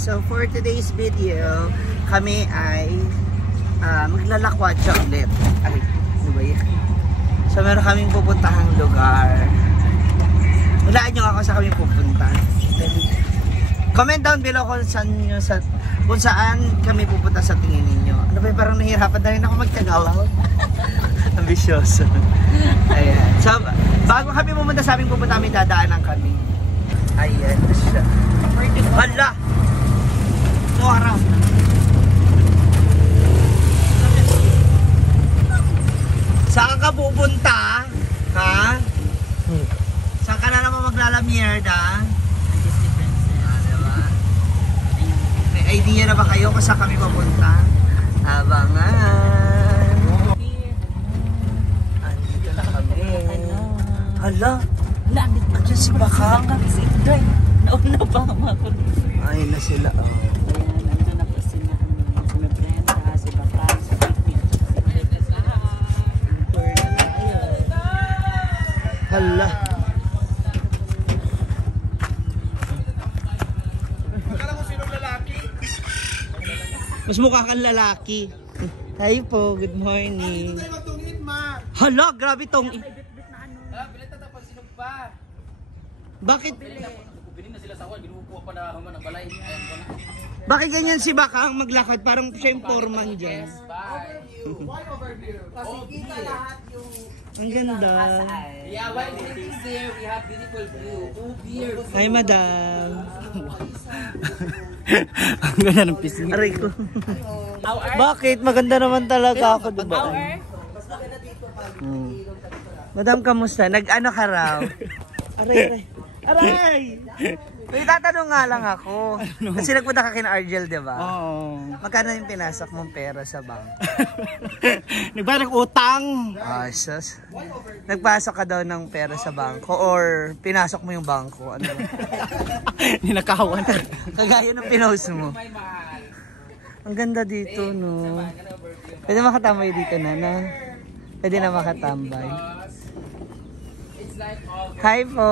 So for today's video, kami ay maglalakwatsa ulit. Ay, ano ba yan? So meron kaming pupuntahang lugar. Hulaan nyo ako sa kaming pupunta. Comment down below kung saan kami pupunta sa tingin ninyo. Ano ba, parang nahihirapan na rin ako magtagawa. Ambisyoso. Ayan. So, bago kami pumunta sa aming pupunta, may dadaanan kami. Ayan siya. Hala! Muharap. Saan ka pupunta? Ha? Saan ka na naman maglalamierda? May idea na ba kayo kung saan kami papunta? Abangan! Andito na kami. Hala! Andiyan si Bakang. Nauna pa mga kulis. Ay na sila. Oh. Ayan, nandun na po si Brenda, si Bakang, si Pipi. Hala. Akala ko sinong lalaki. Mas mukha kang lalaki. Hi po, good morning. Tayo matungin, ma. Hala, grabe tong. Bilit na tapos sinong pa. Bakit? Biling na sila sa wall, binubukuha pa na human ang balay. Ayan ko na. Bakit ganyan si Bakang maglakad? Parang siya yung foreman dyan. Bye. Why overview? Kasi kita lahat yung Ang ganda. Yeah, while waiting there, we have beautiful view. Oh, beer. Hi, madam. Ang ganda ng pisngi. Aray ko. Bakit? Maganda naman talaga ako, diba? Madam, kamusta? Nag-ano ka raw? Aray, aray. Aray! May tatanong nga lang ako. Kasi nagpunta ka kina Argel, diba? Oo. Magkano yung pinasok mong pera sa bank? Nagbayad ng utang. Ay, sus. Nagpasok ka daw ng pera sa bangko or pinasok mo yung bangko? Ano? Ninakawan. Kagaya ng pinost mo. Ang ganda dito, no? Pwede makatambay dito, Nana. Pwede na makatambay. Hi po!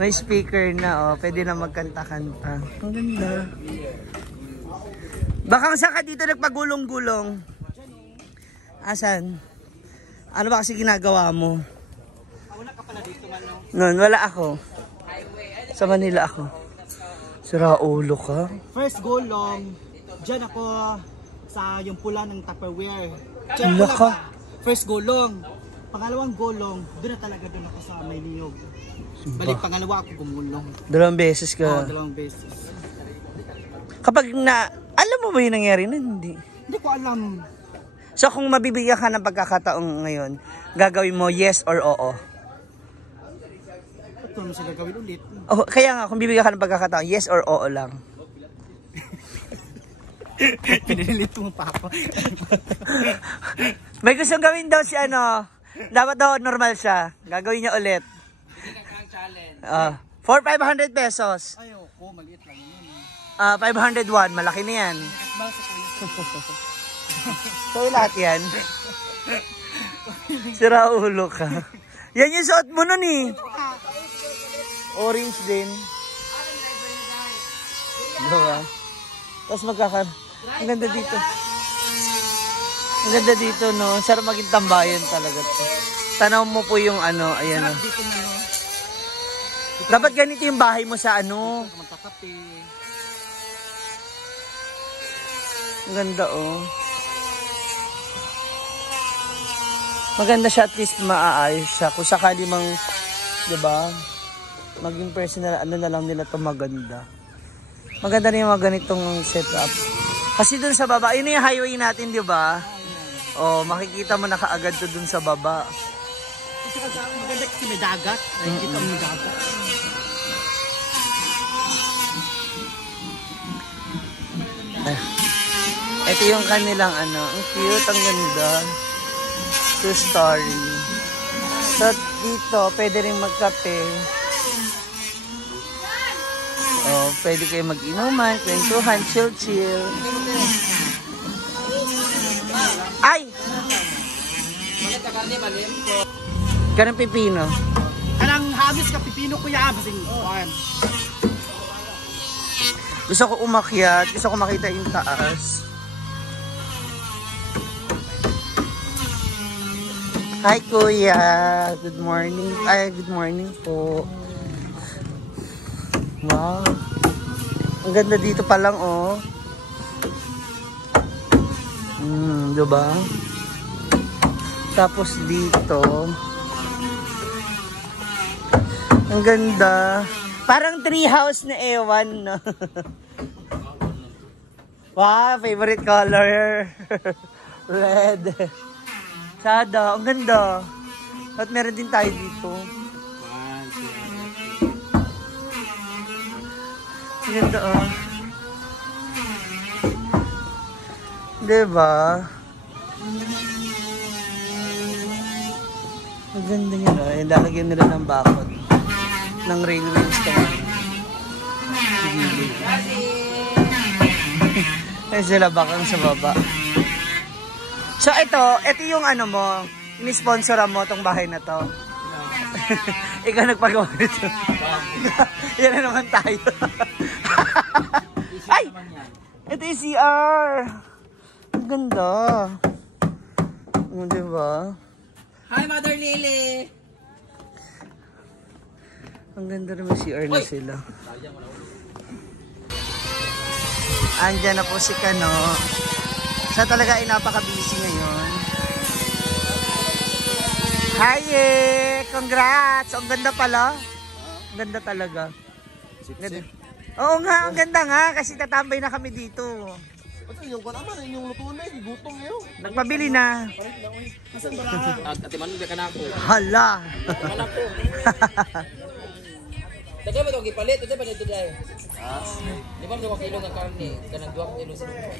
May speaker na, oh. Pwede na magkanta-kanta. Ang ganda. Bakang saan ka dito nagpagulong-gulong? Asan? Ano ba kasi ginagawa mo? Wala ka pala dito, Mano. Noon, wala ako. Sa Manila ako. Sira ulo ka. First gulong, dyan ako sa yung pula ng Tupperware. Wala ka. First gulong. Pangalawang gulong, doon na talaga doon ako sa may niyog. Balik pangalawa ako gumulong. 2 beses ka. 2 beses. Kapag alam mo ba yung nangyari na? Hindi. Hindi ko alam. So kung mabibigyan ka ng pagkakataong ngayon, gagawin mo yes or oo? Ito mo siya gagawin ulit. Oh, kaya nga, kung bibigyan ka ng pagkakataong, yes or oo lang. Pinilito mo pa ako. May gustong gawin daw si ano, dapat daw normal siya. Gagawin niya ulit. For 500 pesos. Ayaw ko, maliit lang yun. 501, malaki na yan. So lahat yan. Sira ulo ka. Yan yung suot mo nun eh. Orange din. Diba? Tapos ang ganda dito. Ang ganda dito, no? Sarap maging tambayan talaga to. Tanaw mo po yung ano, ayan o. Dapat ganito yung bahay mo sa ano. Magkakape. Ang ganda, oh. Maganda siya, at least maaayos siya. Kung sakali mang, diba, maging personal, ano na lang nila to maganda. Maganda na yung mga ganitong setup. Kasi dun sa baba, yun yung highway natin, diba? Oh, makikita mo na kaagad to dun sa baba. Maganda kasi may dagat. Nakikita mo yung dagat. Ito yung kanilang ano, ang cute, ang ganda. True story. So dito, pwede rin magkape. Oh, pwede kayo mag-inuman, kwentuhan, chill. Ay! Ganang pipino. Kanang habis ka pipino ko ya basing kuan. Gusto ko umakyat. Gusto ko makita yung taas. Hi, Kuya. Good morning. Ay, good morning po. Wow. Ang ganda dito pa lang, oh. Diba? Tapos dito. Ang ganda. Parang treehouse na ewan, no? Wow, favorite color. Red. Sada, ang ganda. At meron din tayo dito. Ang ganda, oh. Diba? Ang ganda nyo, no? Lalagyan nila ng bakod. Ng railway station. Ay sila bakang sa baba. So ito yung ano mo, ini-sponsoran mo tong bahay na to. Ikaw nagpagawa nito. Yan na naman tayo. Ay! Ito yung CR. Ang ganda. Diba? Hi, Mother Lily! Ang ganda naman CR na sila. Andyan na po si Kano. Siya talaga ay napaka-busy ngayon. Hi! Congrats! Ang ganda pala. Ang ganda talaga. Ganda. Oo nga, ang ganda nga. Kasi tatambay na kami dito. Yung kung naman, yung luto na, gutom niyo. Nagpabili na. Asan ba na? Ate Manu, ka na ako. Hala! Tagay ba ito gipalit? Ito ba ito dahil? Di ba ito kilo ng karne? Kanang 2 kilo sa lupa.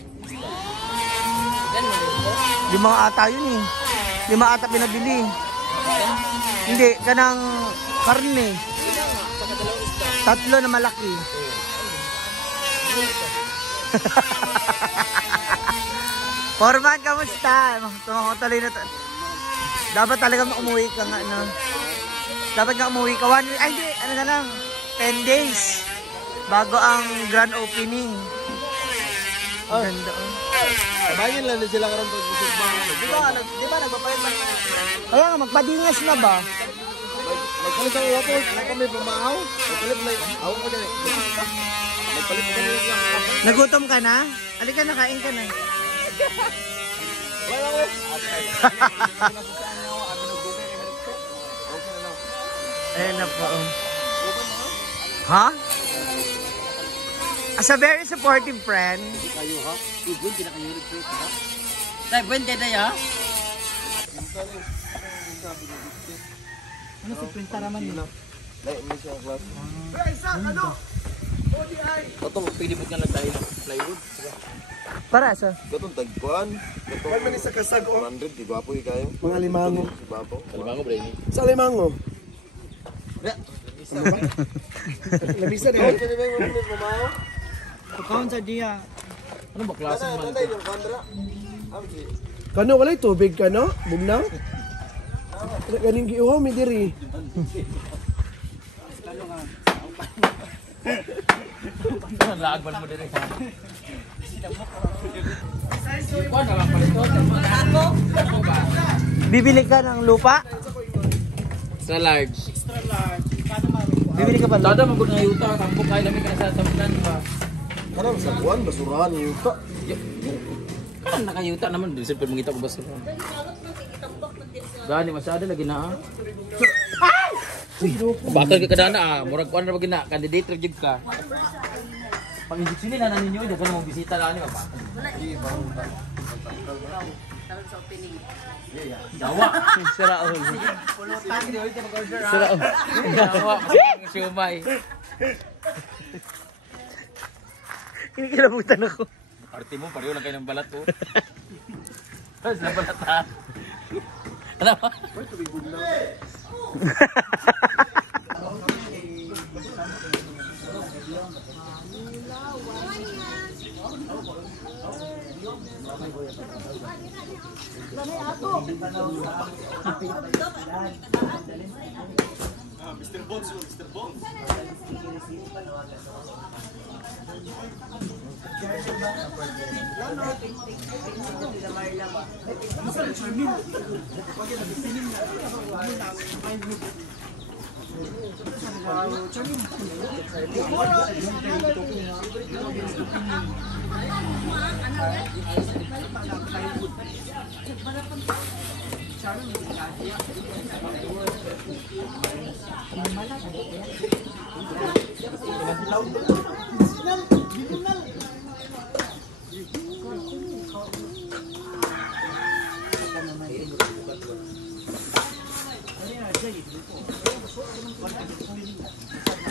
Yan mo ito? 5 ata yun eh. 5 ata pinabili. Hindi, kanang karne. Saka 2 isda. 3 na malaki. Foreman, kamusta? Tumakotuloy na to. Dapat talaga umuwi ka nga, no? Dapat nga umuwi ka. 1 week. Ay, hindi. Ano na lang. 10 days. Bago ang grand opening. Ang ganda, oh. Sabayin lang na sila karoon pag gusumbang. Di ba nagpapayat lang? Kaya nga, magpadingas na ba? Magpalit ang wapo, na kami pumahaw. Magpalit na yung ahaw ko dyan. Magpalit na kami lang. Nagutom ka na? Halika na, kain ka na. Wala ko. Ayan na po. Ha? As a very supportive friend. Kayo ha? Ibon, pinakayurig ko ito ha? Tay, buwente tayo ha? Ano si printa naman yun? Dahil mo siya ang class. Ito, pilipot nga lang tayo ng plywood. Para sa? Gatong tagpuan. Gatong man isa kasag o. 100, di gwapo yung kayo. Mga limango. Si Bapo. Kalimango, Brady. Sa limango. Labisa na yun. Kaya ba yung mga pumahaw? Pagkaon sa diya. Ano ba klase man? Tatay, yung kandra. Kano walay tubig kano? Bugnaw? Ganing giuhaw mi diri. Laagban mo din ha? Bibili ka ng lupa? Extra large. Bibili ka pa ng lupa? Tada magod na yuta, kampok kayo namin ka sa tamunan ba? Karang sa buwan, basurahan yung yuta. Kan nakayuta naman, din siyempre mangita ko basura. Gani masyado lagi na ah. Bakal ka kadana ah, murag kuan ra bagina, candidate ra jud ka. Pag injection na ninyo, di ka na mong bisita na ni ba? Dawa. Sira all. Sira. Dawa. Siumay. Kinikilabutan ako. Arte mo, pareho lang kayo ng balat oh. Sa balat ha. Ano ba?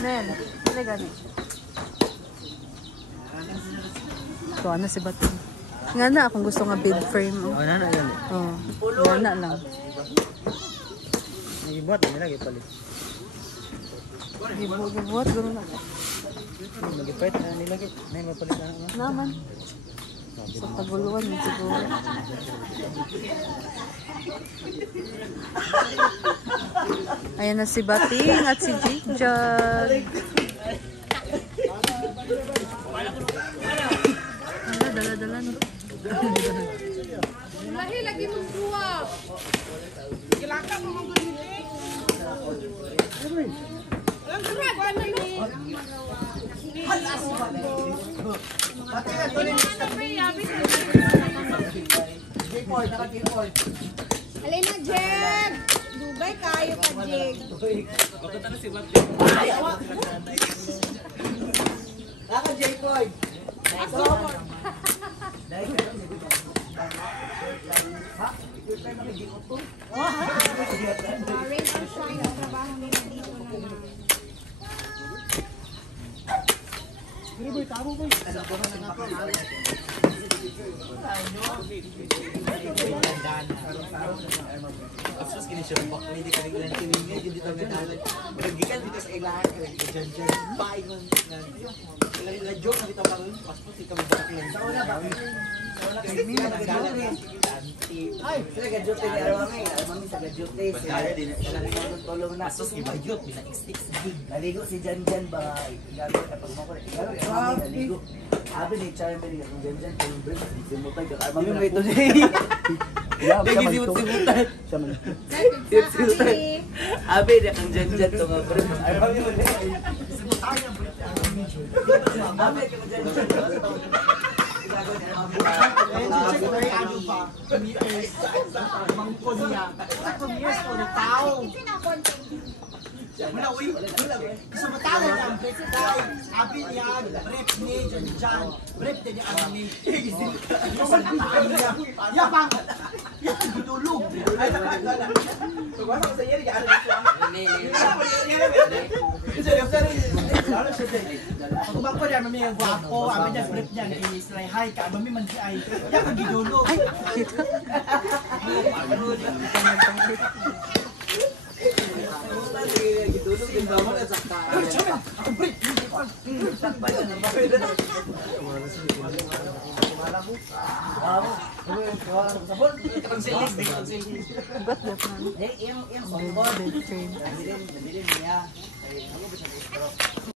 Nel, dali gani. So, ano si Bating? Nga na, akong gusto nga bed frame. Oh. Ano na yan? Oh, nga na lang. Ibuhat nila gipalit. Gibuhat, gano'n na. Magipait na nila git. May mapalit na naman. Naman. Sa taguluan yun siguro. Ayan na si Bating at si Jigjag. Dala-dala no. Lahi lagi mong buwa. Kilaka mo mong gulit. Ang sarap ano ni? Alin na Jeg. Dugay kayo ka Jeg. Ako J-Boy. Rain or shine ang trabaho nila dito na lang. Tapos kini siya bak hindi ka rin lang tiningin hindi ta ganahan. Gikan dito sa ilahan ka jan paingon na. La joke na kita karon passport si kami bakit lang. Sa una ba? Sa una kay mi nagdala. Ay, sila gajote ni Armami. Armami sa gajote. Sila din lang tulong na. Sus ibayot bila sticks gig. Naligo si Janjan ba? Igalo kapag mo ko. Igalo naligo. Abi ni Charlie ni Janjan kung break di mo tay ka Armami. May to lagi simut-simutan. Simut-simutan. Abi dia kang janjan to nga bro. Ay kami mo. Simutan niya bro. Abi kang janjan. Ano pa? Years. Mangkon niya. 2 years ko na tao. Wala uy. Gusto mo tao na. Abi niya. Brep ni Janjan. Brep din niya ano ni. Yapang. Tulog. Ay, nakakala. So, wala ko sa iyo, ano ako ba ko yan, mami ang gwapo, amin niya, flip niya, i-slay hi ka, mami man si ay, yan ang gidulog. Ay, kita. Gidulog din ba mo na sakta? Ako break. Sakbay na naman. Ugat na pa. Bed frame.